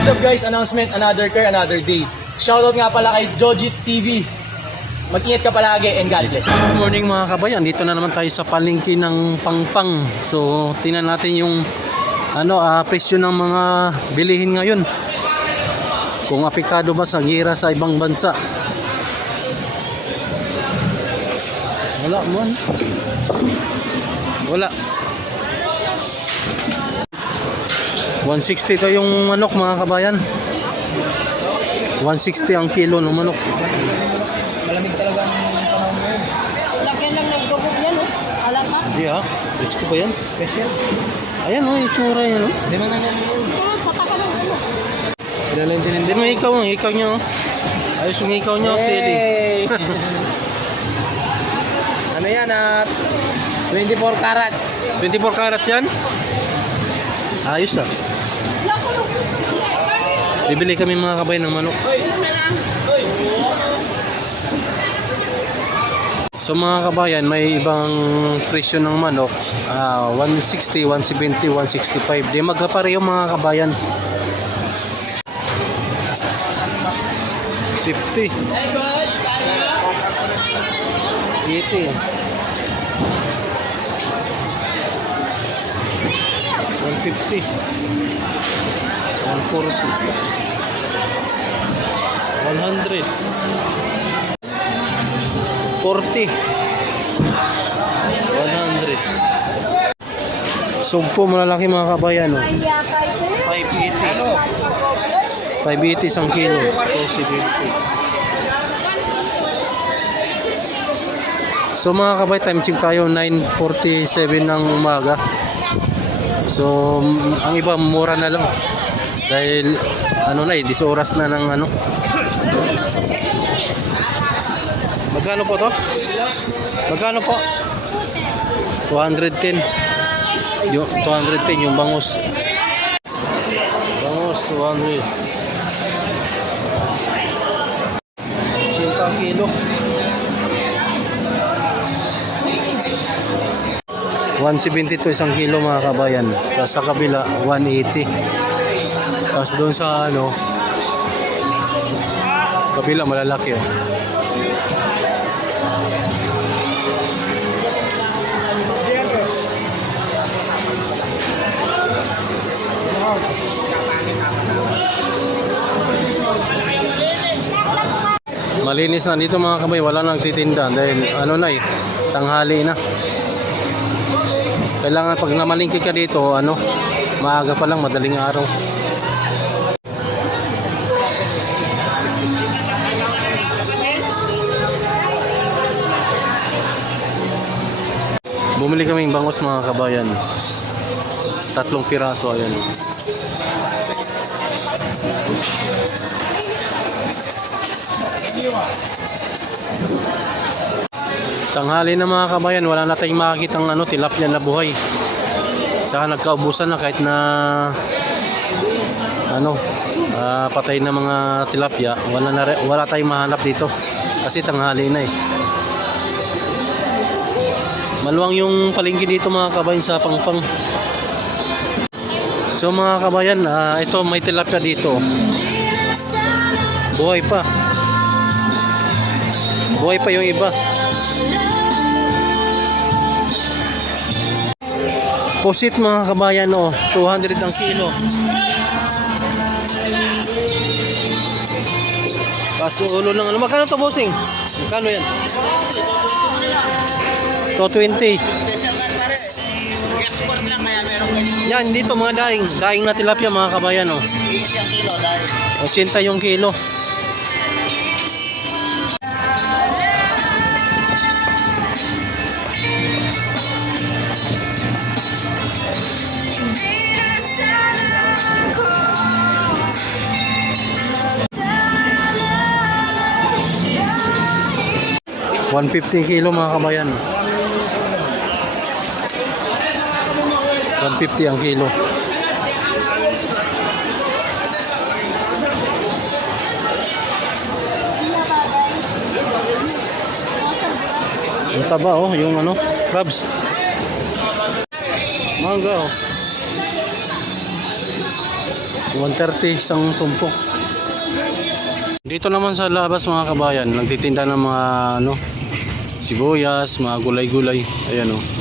What's up guys? Announcement, another car, another day. Shoutout nga pala kay Jojit TV. Mag-ingat ka palagi and God bless. Good morning mga kabayan. Dito na naman tayo sa palengke ng Pangpang. So, tingnan natin yung presyo ng mga bilihin ngayon. Kung apektado ba sa gira sa ibang bansa. Wala man. Wala. 160 to yung manok mga kabayan. 160 ang kilo ng manok. Malamig talaga ang panahon ngayon. Lagyan lang ng dugog yan, oh. Alam pa? Hindi ha. Risko ba yan? Special. Ayan o, itsura yan o. Hindi man naman yun. Pataka ng ulo. Hindi mo ikaw ang ikaw nyo. Ayos yung ikaw nyo, Sally. Hey! Ano yan at 24 carats. 24 carats yan? Ayos ah. Bibili kami mga kabayan ng manok. So mga kabayan, may ibang presyo ng manok. 160, 170, 165. Di magkapareho mga kabayan. 50. 80. 150. 140. 100. 40. 100. Sugpo malalaki mga kabayan, oh. 580. 580 isang kilo. 270. So mga kabay, time check tayo 9:47 ng umaga. So ang iba mura na lang. Dahil 10 oras na ng Magkano po to? Magkano po? 210. Yung 210 yung bangus. Bangus 200. 80 kilo. 172 isang kilo mga kabayan. Tapos sa kabila 180. Tapos doon sa kabila malalaki oh. Malinis na dito mga kabay, wala nang titinda dahil tanghali na. Kailangan pag namalingki ka dito, maaga pa lang, madaling araw. Bumili kaming bangus mga kabayan. 3 piraso, ayan. Tanghali na mga kabayan, wala na tayong makikitang tilapia na buhay. Saka nagkaubusan na kahit na patay na mga tilapia, wala tayong mahanap dito kasi tanghali na eh. Maluwang yung palengke dito mga kabayan sa Pangpang. So mga kabayan, ito may tilapia dito. Buhay pa. Buhay pa yung iba. Pusit mga kabayan, 200 ang kilo. Kaso ulo lang. Magkano to bossing? Magkano yan? 220. Yan dito mga daing na tilapia mga kabayan 80 yung kilo. $150 kilo mga kabayan. 150 ang kilo. Ang taba yung crabs. Mangga 130 isang tumpok. Dito naman sa labas mga kabayan, nagtitinda ng mga ano, sibuyas, mga gulay-gulay. Ayan oh.